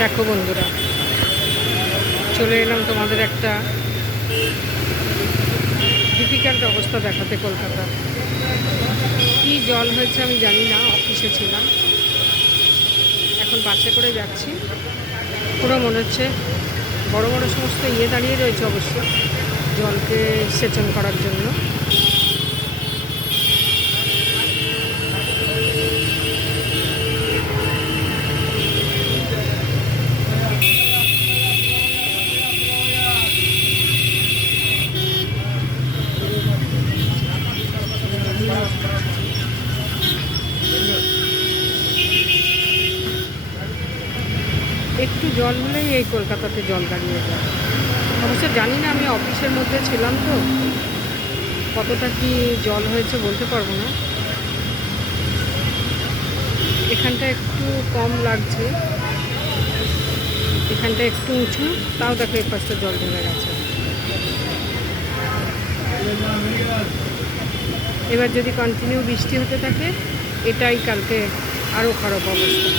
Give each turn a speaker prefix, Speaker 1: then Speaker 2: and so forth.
Speaker 1: দেখো বন্ধুরা, চলে এলাম তোমাদের একটা ডিফিকাল্ট অবস্থা দেখাতে কলকাতা। কি জল হয়েছে আমি জানি না অফিসে ছিলাম। এখন বাসে করে যাচ্ছি। পুরো মনে হচ্ছে বড় বড় সমস্ত ইয়ে দাঁড়িয়ে রয়েছে অবশ্য, জলকে সেচন করার জন্য। একটু জল হলেই এই কলকাতাতে জল দাঁড়িয়ে যায়। অবশ্য জানি না, আমি অফিসের মধ্যে ছিলাম তো। কতটা কি জল হয়েছে বলতে পারব না। এখানটা একটু কম লাগছে। এখানটা একটু উঁচু, তাও দেখো এই পাশটা জল জমে গেছে। এবার যদি কন্টিনিউ বৃষ্টি হতে থাকে, এটাই কালকে আরও খারাপ অবস্থা